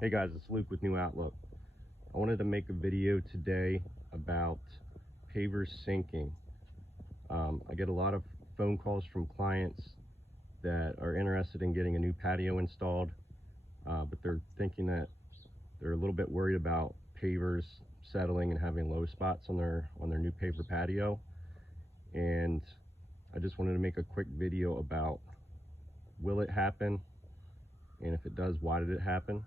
Hey guys, it's Luke with New Outlook. I wanted to make a video today about pavers sinking. I get a lot of phone calls from clients that are interested in getting a new patio installed, but they're thinking that they're a little bit worried about pavers settling and having low spots on their new paver patio. And I just wanted to make a quick video about, will it happen? And if it does, why did it happen?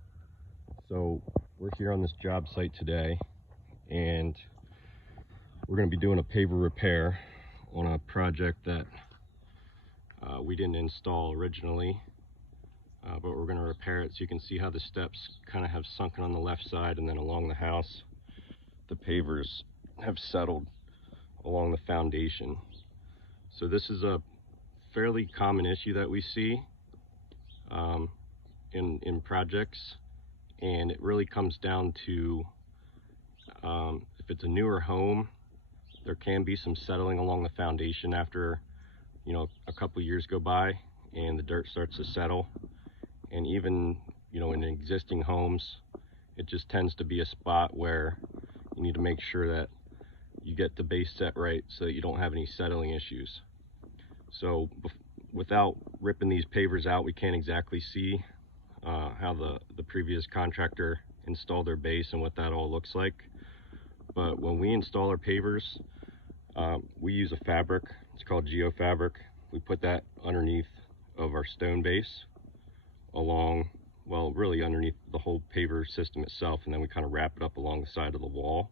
So we're here on this job site today, and we're going to be doing a paver repair on a project that we didn't install originally, but we're going to repair it. So you can see how the steps kind of have sunken on the left side, and then along the house the pavers have settled along the foundation. So this is a fairly common issue that we see in projects, and it really comes down to if it's a newer home, there can be some settling along the foundation after a couple years go by and the dirt starts to settle. And even in existing homes, it just tends to be a spot where you need to make sure that you get the base set right so that you don't have any settling issues. So without ripping these pavers out, we can't exactly see how the previous contractor installed their base and what that all looks like. But when we install our pavers, we use a fabric. It's called geofabric. We put that underneath of our stone base, really underneath the whole paver system itself, and then we kind of wrap it up along the side of the wall.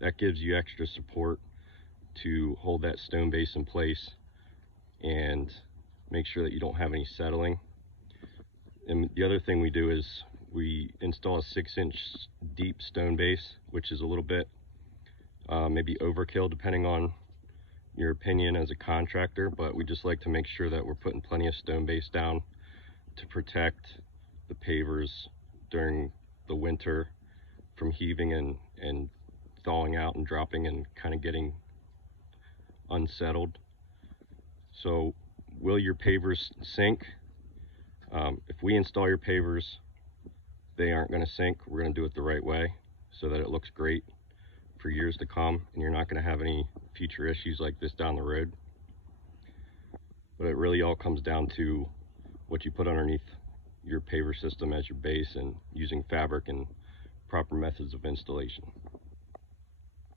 That gives you extra support to hold that stone base in place and make sure that you don't have any settling. And the other thing we do is we install a 6-inch deep stone base, which is a little bit maybe overkill depending on your opinion as a contractor, but we just like to make sure that we're putting plenty of stone base down to protect the pavers during the winter from heaving and thawing out and dropping and kind of getting unsettled. So will your pavers sink? If we install your pavers, they aren't going to sink. We're going to do it the right way so that it looks great for years to come, and you're not going to have any future issues like this down the road. But it really all comes down to what you put underneath your paver system as your base, and using fabric and proper methods of installation.